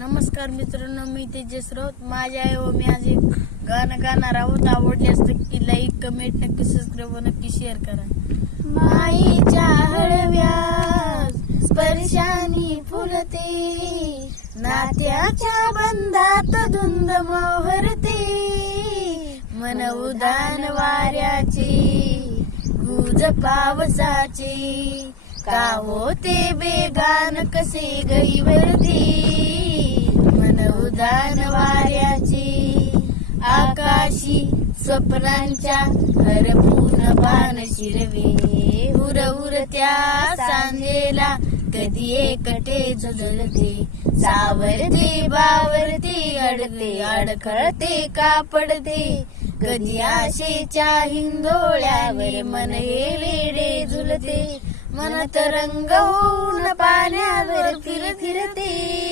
नमस्कार मित्रांनो, मी तेजस राऊत. माझ्या आई व मी आज एक गाणं गाणार आहोत. आवडल्यास नक्की लाईक, कमेंट, नक्की सबस्क्राईब व नक्की शेअर करा. माईच्या हळव्या स्पर्शानी फुलते, नात्याच्या बंधात धुंद मोहरते, मन उदान वाऱ्याचे, गुज पावसाचे, का होते बेगान कसे गईवरती, मन उदान वाऱ्याचे, आकाशी स्वप्नांच्या हरपून पान शिरवे, उरत्या सांजेला कधी एकटे झुलते, सावरते बावरते, अडते अडखळते कापडते, कधी आशेच्या हिंदोळ्यावर मन हे वेडे झुलते, मन तरंग होऊन पाण्यावर फिरते.